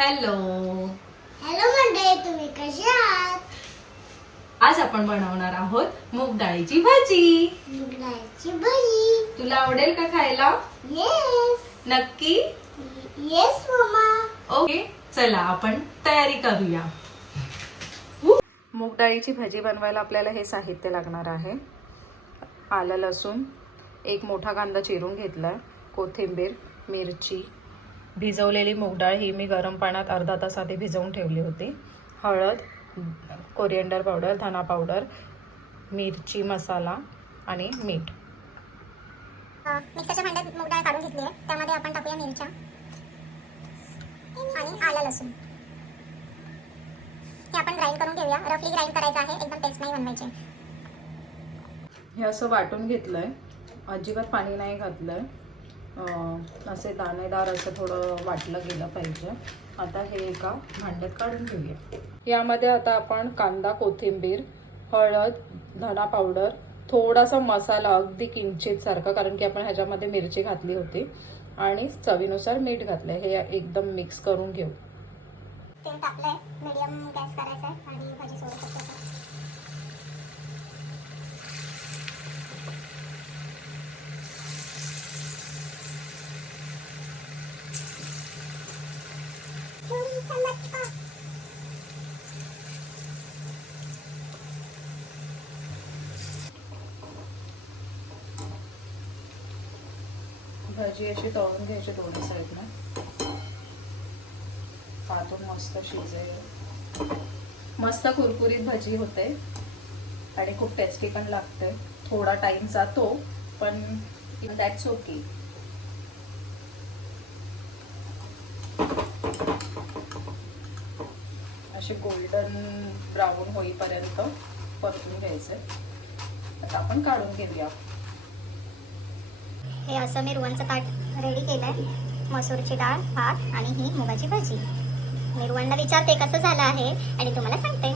Hello hello मंडळी, तुम्ही कसे आहात? आज आपण बनवणार आहोत मूग डाळीची भाजी. मूग डाळीची भाजी. तुला आवडेल का खायला? येस नक्की. Yes mamma. ओके, चला आपण तयारी करूया. मूग डाळीची भाजी बनवायला आपल्याला हे साहित्य लागणार आहे. आलं लसूण, एक मोठा कांदा चिरून घेतलाय, कोथिंबीर, मिरची, भिजवलेली मूग डाळ ही मी गरम पाण्यात अर्धा तास आधी भिजवून ठेवली होती, हळद, कोरिएंडर पावडर, धना पावडर, मिरची मसाला आणि मीठ. मिक्सरच्या भांड्यात मूग डाळ काढून घेतली आहे. त्यामध्ये आपण टाकूया मिरच्या आणि आलं लसूण. हे आपण ग्राइंड करून घेऊया. रफली ग्राइंड करायचं आहे, एकदम पेस्ट नाही बनवायची. हे असं वाटून घेतलंय, अजिबात पाणी नाही घातलंय. असे दाणेदार असं थोडं वाटलं गेलं पाहिजे. आता हे एका भांड्यात काढून घेऊया. यामध्ये आता आपण कांदा, कोथिंबीर, हळद, धना पावडर, थोडासा मसाला अगदी किंचित सारखा, कारण की आपण ह्याच्यामध्ये मिरची घातली होती, आणि चवीनुसार मीठ घातलंय. हे एकदम मिक्स करून घेऊ. तेल तापलंय, मीडियम गॅस करायचा आहे आणि भाजी सोडू शकतो. भाजी अशी तळून घ्यायची दोन्ही साईडनं, पातून मस्त शिजेल. मस्त कुरकुरीत भाजी होते आणि खूप टेस्टी पण लागते. थोडा टाइम जातो, पण दॅट्स ओके. असे गोल्डन ब्राऊन होईपर्यंत परतून घ्यायचे. आता आपण काढून घेऊया. हे असं मी रुवणचं ताट रेडी केलंय. मसूरची डाळ, भात आणि ही मुगाची भाजी. मी रुवणला विचारते कसं झालं आहे आणि तुम्हाला सांगते.